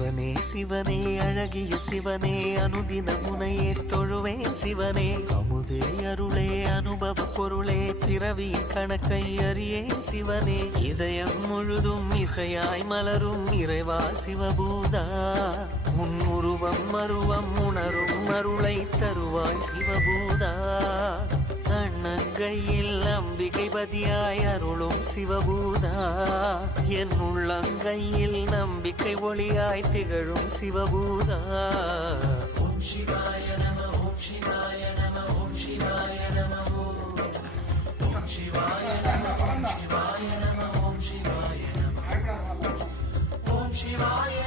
சிவனே சிவனே அழகிய சிவனே அனுதின முனையே தொழுவேன் சிவனே அமுதே அருளே அனுபவ பொருளே பிறவியின் கணக்கை அறியேன் சிவனே இதயம் முழுதும் இசையாய் மலரும் இறைவா சிவபூதா உன் உருவம் மருவம் உணரும் அருளை தருவாய் சிவபூதா அண்ணங்கையில் அம்பிகை பதியாய் அருளும் சிவபூதா என் உள்ளங்கையில் நம்பிக்கை ஒளியாய் திகழும் சிவபூதா ஓம் சிவாய நம ஓம் சிவாய நம ஓம் சிவாய நம ஓம் சிவாய நம ஓம் சிவாய நம ஓம் சிவாய நம ஓம் சிவாய